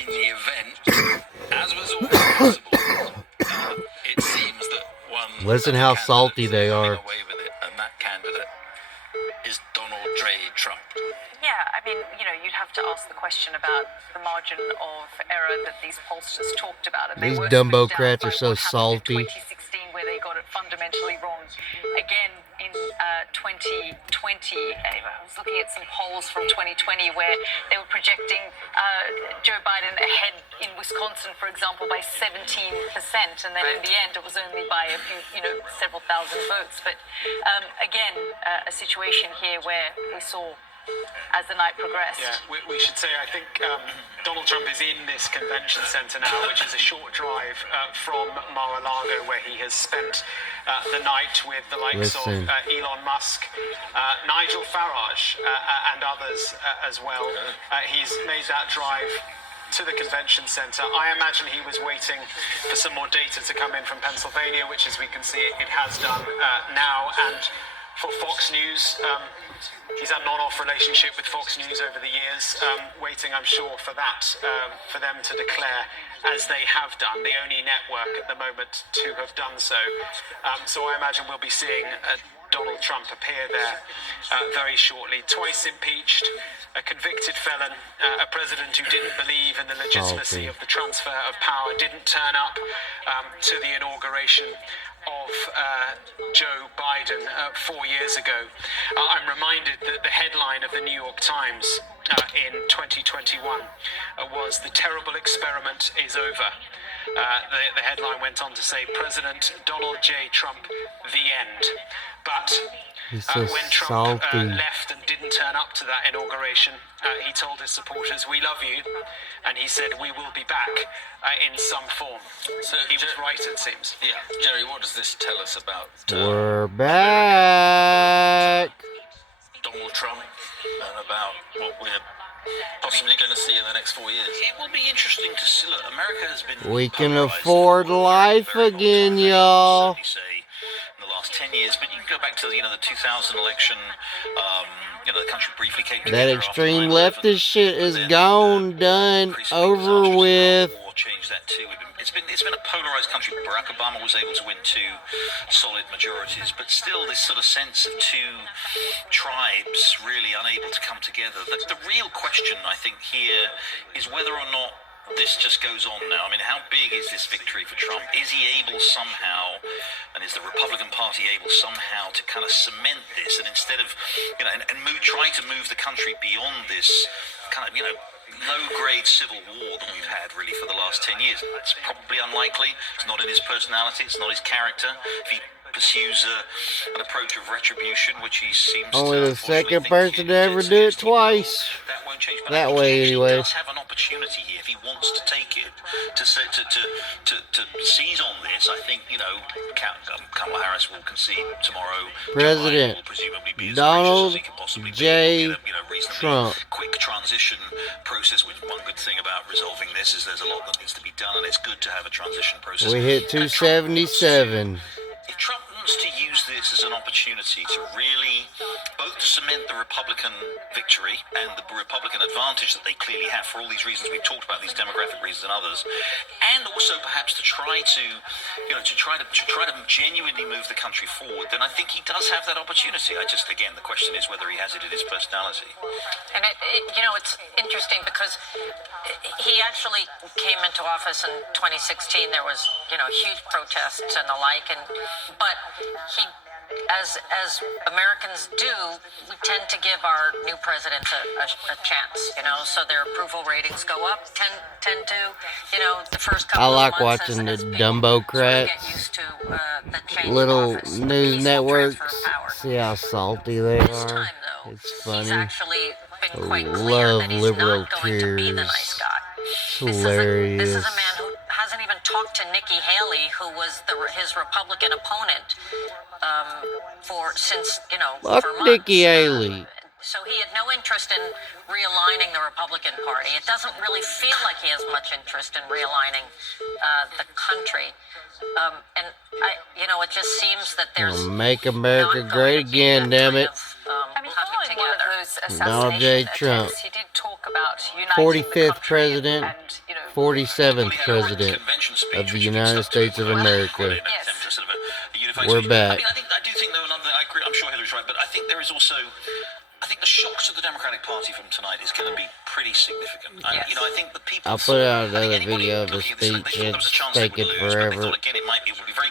in the event, as was always possible, it seems that one. Listen how salty they are. Away with it, and that candidate is Donald J. Trump. Yeah, I mean, you'd have to ask the question about the margin of error that these pollsters talked about. And these dumbocrats are so salty. In 2016, where they got it fundamentally wrong. Again, in 2020, I was looking at some polls from 2020 where they were projecting Joe Biden ahead in Wisconsin, for example, by 17%. And then in the end, it was only by a few, several thousand votes. But again, a situation here where we saw, as the night progressed. Yeah, we should say, I think Donald Trump is in this convention center now, which is a short drive from Mar-a-Lago, where he has spent the night with the likes of Elon Musk, Nigel Farage, and others as well. He's made that drive to the convention center. I imagine he was waiting for some more data to come in from Pennsylvania, which, as we can see, it has done now. And for Fox News, he's had an on-off relationship with Fox News over the years, waiting, I'm sure, for that, for them to declare, as they have done, the only network at the moment to have done so. So I imagine we'll be seeing Donald Trump appear there very shortly. Twice impeached, a convicted felon, a president who didn't believe in the legitimacy of the transfer of power, didn't turn up to the inauguration of Joe Biden 4 years ago. I'm reminded that the headline of the New York Times in 2021 was "The terrible experiment is over." The headline went on to say, "President Donald J. Trump, the end." But when Trump left and didn't turn up to that inauguration, he told his supporters, "We love you," and he said, "We will be back in some form." So he was right, it seems. Yeah, Jerry, what does this tell us about we're back. Donald Trump and about what we're possibly going to see in the next 4 years? It will be interesting to see. Look, America has been. We can afford life again, y'all. In the last 10 years, but you can go back to the 2000 election. The country briefly came together. That extreme leftist shit is gone, done, over with. Changed that too. It's been a polarized country. Barack Obama was able to win 2 solid majorities, but still this sort of sense of 2 tribes really unable to come together. The real question, I think, here is whether or not this just goes on now. I mean, how big is this victory for Trump? Is he able somehow, and is the Republican Party able somehow to kind of cement this, and instead of, try to move the country beyond this kind of, low-grade civil war that we've had really for the last 10 years? It's probably unlikely. It's not in his personality. It's not his character. If he pursues an approach of retribution, which he seems only the second person to ever do it twice. That won't change. But that way, anyway. He does have an opportunity here if he wants to take it to seize on this. I think Kamala Harris will concede tomorrow. President will presumably be as Donald as he can possibly J. be. Trump. Quick transition process. Which one good thing about resolving this is there's a lot that needs to be done, and it's good to have a transition process. We hit 277. If Trump wants to use this as an opportunity to really both to cement the Republican victory and the Republican advantage that they clearly have for all these reasons we've talked about, these demographic reasons and others, and also perhaps to try to genuinely move the country forward, then I think he does have that opportunity. Again, the question is whether he has it in his personality. And it's interesting because he actually came into office in 2016. There was, huge protests and the like, but he, as Americans do, we tend to give our new president a chance, so their approval ratings go up, tend to, the first couple I like of months watching as the people dumbocrats, get used to the change little of office, the news peaceful networks. transfer of power. See how salty they This are. time, though, It's he's funny. actually been quite I clear love that he's liberal not going to be the tears. nice guy. It's This hilarious. is a man who hasn't even talked to Nikki Haley, who was his Republican opponent since Fuck for months. Nikki Haley. So he had no interest in realigning the Republican Party. It doesn't really feel like he has much interest in realigning the country. And it just seems that there's make America great again, damn it. Following one of those Donald J. assassination Trump, attempts, he did talk about uniting the 45th country president. and 47th president of the United States of America. We're back. I do think, though, I agree, I'm sure Hillary's right, but I think there is also, I think the shocks of the Democratic Party from tonight is going to be pretty significant. I think the people. I'll put out another video of the speech. It's taken forever. Again, it would be very